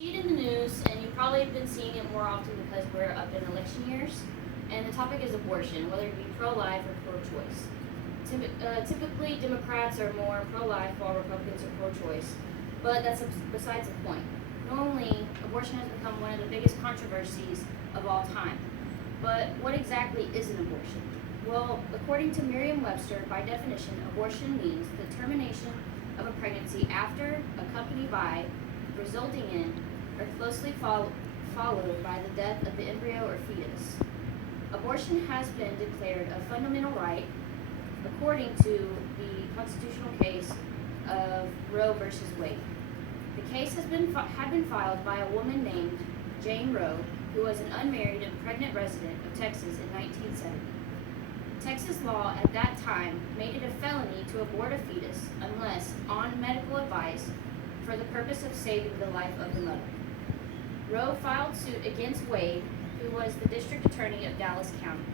See it in the news, and you've probably been seeing it more often because we're up in election years. And the topic is abortion, whether it be pro-life or pro-choice. Typically, Democrats are more pro-life while Republicans are pro-choice. But that's besides the point. Normally, abortion has become one of the biggest controversies of all time. But what exactly is an abortion? Well, according to Merriam-Webster, by definition, abortion means the termination of a pregnancy after, accompanied by, resulting in, or closely followed by the death of the embryo or fetus. Abortion has been declared a fundamental right according to the constitutional case of Roe versus Wade. The case had been filed by a woman named Jane Roe, who was an unmarried and pregnant resident of Texas in 1970. Texas law at that time made it a felony to abort a fetus unless on medical advice for the purpose of saving the life of the mother. Roe filed suit against Wade, who was the district attorney of Dallas County.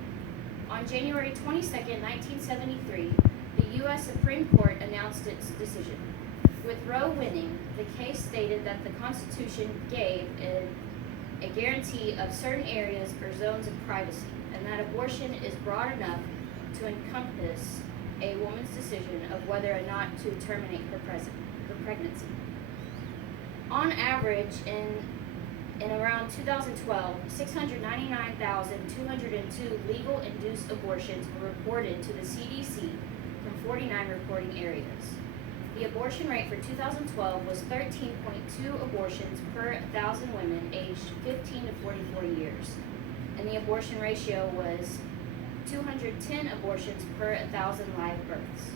On January 22, 1973, the U.S. Supreme Court announced its decision. With Roe winning, the case stated that the Constitution gave a guarantee of certain areas or zones of privacy, and that abortion is broad enough to encompass a woman's decision of whether or not to terminate her pregnancy. On average, in around 2012, 699,202 legal induced abortions were reported to the CDC from 49 reporting areas. The abortion rate for 2012 was 13.2 abortions per 1,000 women aged 15 to 44 years, and the abortion ratio was 210 abortions per 1,000 live births.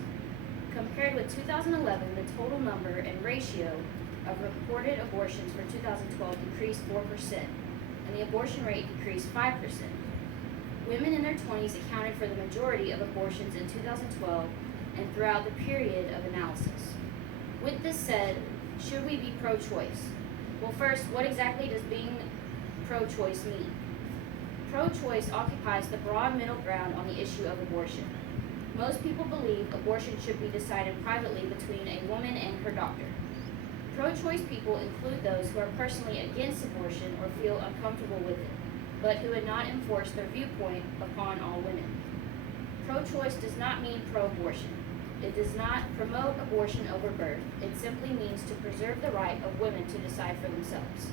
Compared with 2011, the total number and ratio of reported abortions for 2012 decreased 4%, and the abortion rate decreased 5%. Women in their 20s accounted for the majority of abortions in 2012 and throughout the period of analysis. With this said, should we be pro-choice? Well, first, what exactly does being pro-choice mean? Pro-choice occupies the broad middle ground on the issue of abortion. Most people believe abortion should be decided privately between a woman and her doctor. Pro-choice people include those who are personally against abortion or feel uncomfortable with it, but who would not enforce their viewpoint upon all women. Pro-choice does not mean pro-abortion. It does not promote abortion over birth. It simply means to preserve the right of women to decide for themselves.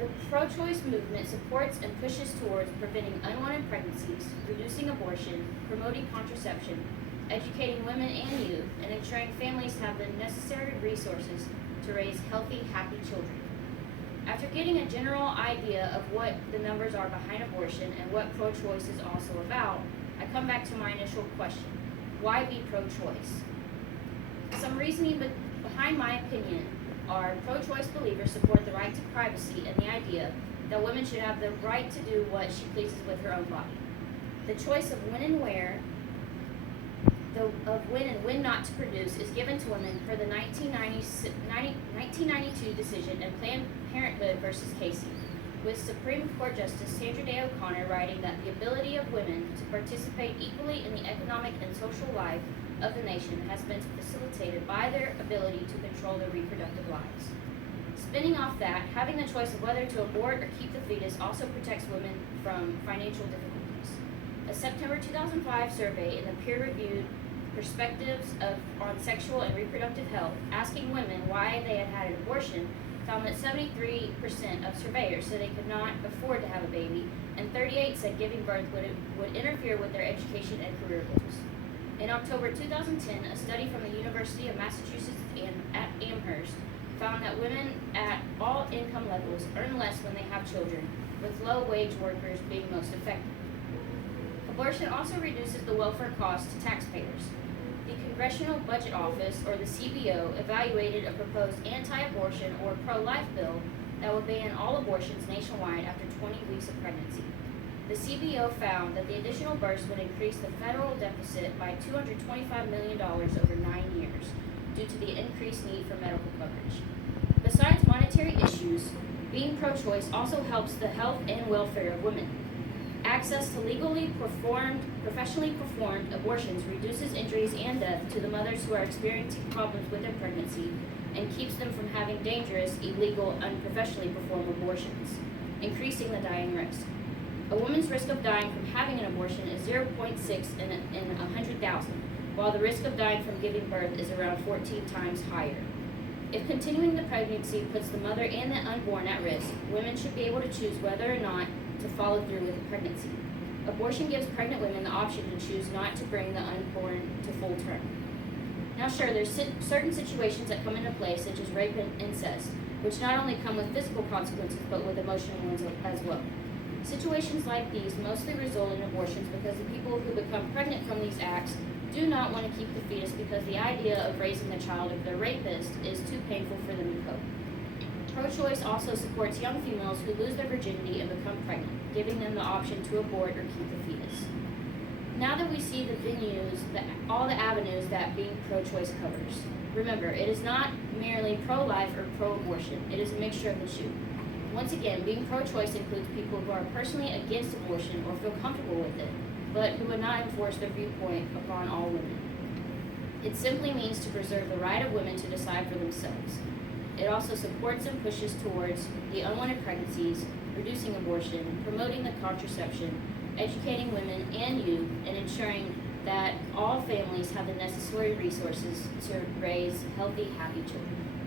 The pro-choice movement supports and pushes towards preventing unwanted pregnancies, reducing abortion, promoting contraception, educating women and youth, and ensuring families have the necessary resources to raise healthy, happy children. After getting a general idea of what the numbers are behind abortion and what pro-choice is also about, I come back to my initial question. Why be pro-choice? Some reasoning behind my opinion are pro-choice believers support the right to privacy and the idea that women should have the right to do what she pleases with her own body. The choice of when and where of when and when not to produce is given to women per the 1992 decision in Planned Parenthood versus Casey, with Supreme Court Justice Sandra Day O'Connor writing that the ability of women to participate equally in the economic and social life of the nation has been facilitated by their ability to control their reproductive lives. Spinning off that, having the choice of whether to abort or keep the fetus also protects women from financial difficulties. A September 2005 survey in the peer-reviewed Perspectives on Sexual and Reproductive Health, asking women why they had an abortion, found that 73% of surveyors said they could not afford to have a baby, and 38% said giving birth would interfere with their education and career goals. In October 2010, a study from the University of Massachusetts at Amherst found that women at all income levels earn less when they have children, with low-wage workers being most affected. Abortion also reduces the welfare costs to taxpayers. The Congressional Budget Office, or the CBO, evaluated a proposed anti-abortion or pro-life bill that would ban all abortions nationwide after 20 weeks of pregnancy. The CBO found that the additional births would increase the federal deficit by $225 million over 9 years due to the increased need for medical coverage. Besides monetary issues, being pro-choice also helps the health and welfare of women. Access to professionally performed abortions reduces injuries and death to the mothers who are experiencing problems with their pregnancy and keeps them from having dangerous, illegal, unprofessionally performed abortions, increasing the dying risk. A woman's risk of dying from having an abortion is 0.6 in 100,000, while the risk of dying from giving birth is around 14 times higher. If continuing the pregnancy puts the mother and the unborn at risk, women should be able to choose whether or not to follow through with the pregnancy. Abortion gives pregnant women the option to choose not to bring the unborn to full term. Now sure, there's certain situations that come into play, such as rape and incest, which not only come with physical consequences, but with emotional ones as well. Situations like these mostly result in abortions because the people who become pregnant from these acts do not want to keep the fetus because the idea of raising the child of their rapist is too painful for them to cope. Pro-choice also supports young females who lose their virginity and become pregnant, giving them the option to abort or keep the fetus. Now that we see the venues, all the avenues that being pro-choice covers, remember, it is not merely pro-life or pro-abortion, it is a mixture of the two. Once again, being pro-choice includes people who are personally against abortion or feel comfortable with it, but who would not enforce their viewpoint upon all women. It simply means to preserve the right of women to decide for themselves. It also supports and pushes towards the unwanted pregnancies, reducing abortion, promoting the contraception, educating women and youth, and ensuring that all families have the necessary resources to raise healthy, happy children.